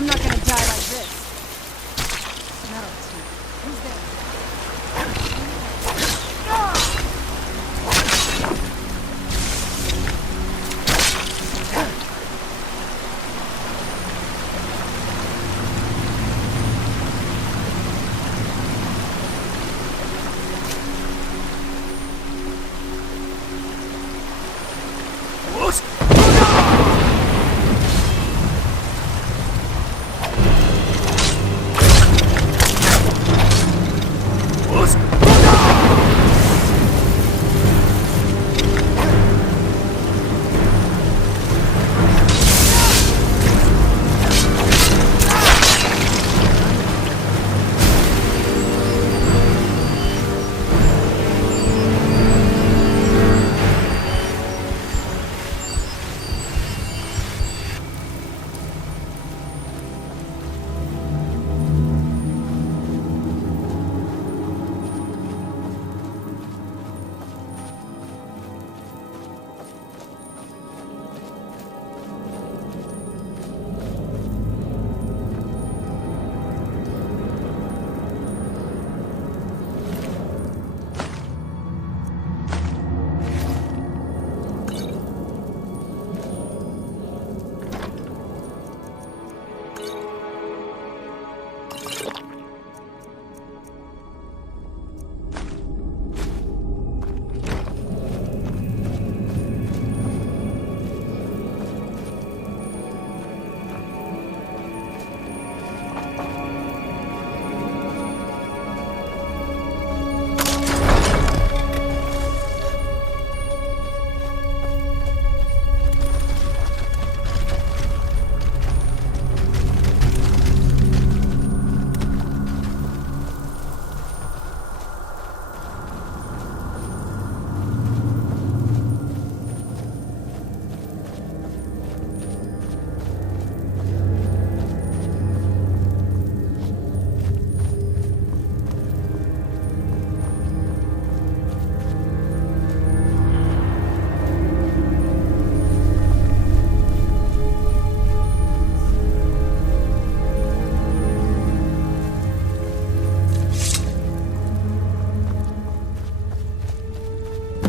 I'm not gonna die like this. No, who's there?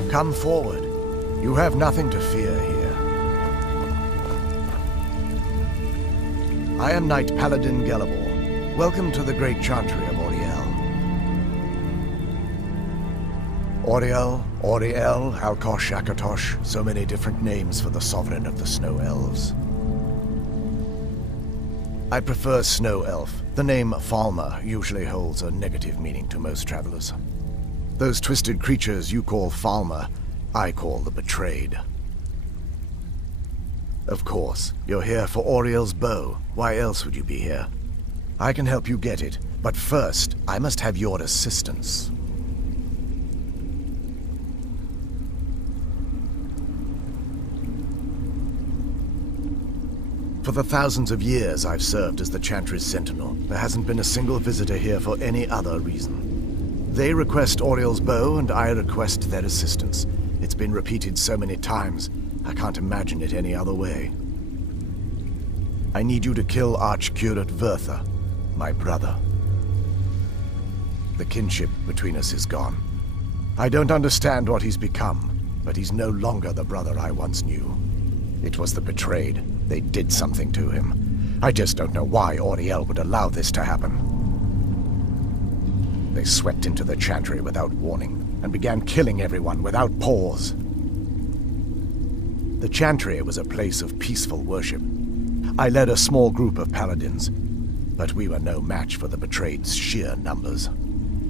Come forward. You have nothing to fear here. I am Knight Paladin Gelabor. Welcome to the great chantry of Auriel. Auriel, Auriel, Alkosh, Akatosh, so many different names for the sovereign of the Snow Elves. I prefer Snow Elf. The name Falmer usually holds a negative meaning to most travelers. Those twisted creatures you call Falmer, I call the Betrayed. Of course, you're here for Auriel's bow. Why else would you be here? I can help you get it, but first, I must have your assistance. For the thousands of years I've served as the Chantry's sentinel, there hasn't been a single visitor here for any other reason. They request Auriel's bow, and I request their assistance. It's been repeated so many times, I can't imagine it any other way. I need you to kill Archcurate Vertha, my brother. The kinship between us is gone. I don't understand what he's become, but he's no longer the brother I once knew. It was the Betrayed. They did something to him. I just don't know why Auriel would allow this to happen. They swept into the Chantry without warning, and began killing everyone without pause. The Chantry was a place of peaceful worship. I led a small group of paladins, but we were no match for the Betrayed's sheer numbers.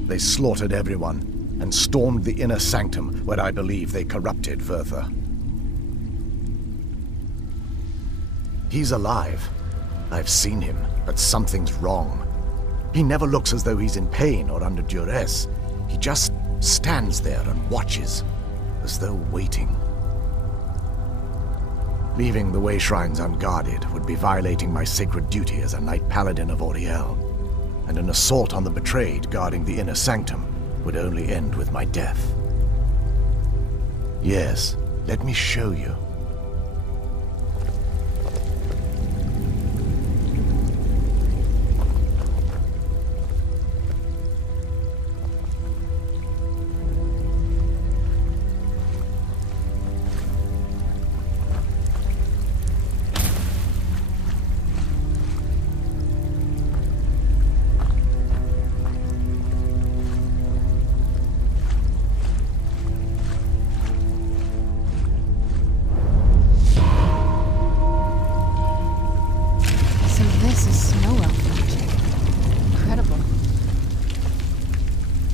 They slaughtered everyone, and stormed the inner sanctum where I believe they corrupted Vertha. He's alive. I've seen him, but something's wrong. He never looks as though he's in pain or under duress. He just stands there and watches, as though waiting. Leaving the way shrines unguarded would be violating my sacred duty as a Knight Paladin of Auriel, and an assault on the Betrayed guarding the inner sanctum would only end with my death. Yes, let me show you.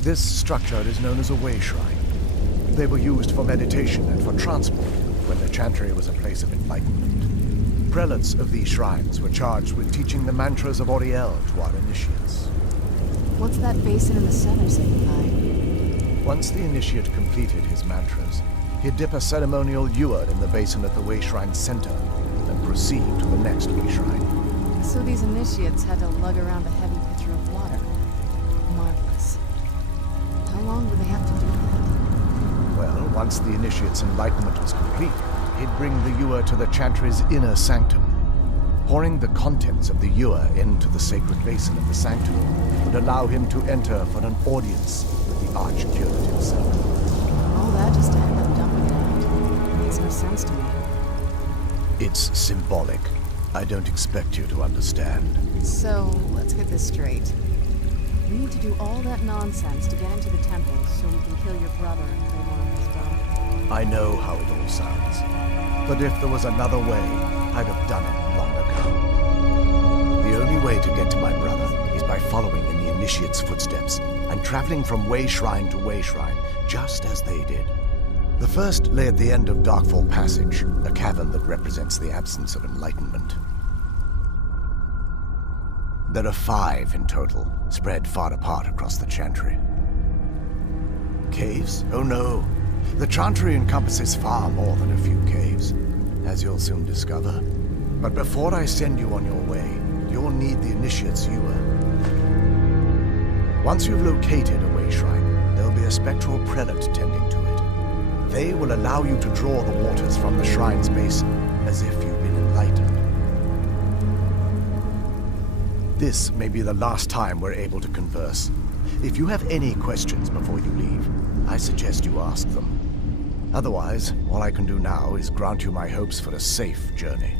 This structure is known as a way shrine. They were used for meditation and for transport when the Chantry was a place of enlightenment. Prelates of these shrines were charged with teaching the mantras of Oriel to our initiates. What's that basin in the center signify? Once the initiate completed his mantras, he'd dip a ceremonial ewer in the basin at the way shrine's center and proceed to the next way shrine. So these initiates had to lug around a heavy pitcher of water. Marvelous. How long would they have to do that? Well, once the initiate's enlightenment was complete, he'd bring the ewer to the Chantry's inner sanctum. Pouring the contents of the ewer into the sacred basin of the sanctum would allow him to enter for an audience with the Archcurate himself. All that just to end up dumping it out. Makes no sense to me. It's symbolic. I don't expect you to understand. So, let's get this straight. We need to do all that nonsense to get into the temple so we can kill your brother and claim on his bow. I know how it all sounds. But if there was another way, I'd have done it long ago. The only way to get to my brother is by following in the initiate's footsteps and traveling from way shrine to way shrine, just as they did. The first lay at the end of Darkfall Passage, a cavern that represents the absence of enlightenment. There are 5 in total, spread far apart across the Chantry. Caves? Oh no. The Chantry encompasses far more than a few caves, as you'll soon discover. But before I send you on your way, you'll need the initiate's ewer. Once you've located a way shrine, there'll be a spectral prelate tending to it. They will allow you to draw the waters from the shrine's basin, as if you've been enlightened. This may be the last time we're able to converse. If you have any questions before you leave, I suggest you ask them. Otherwise, all I can do now is grant you my hopes for a safe journey.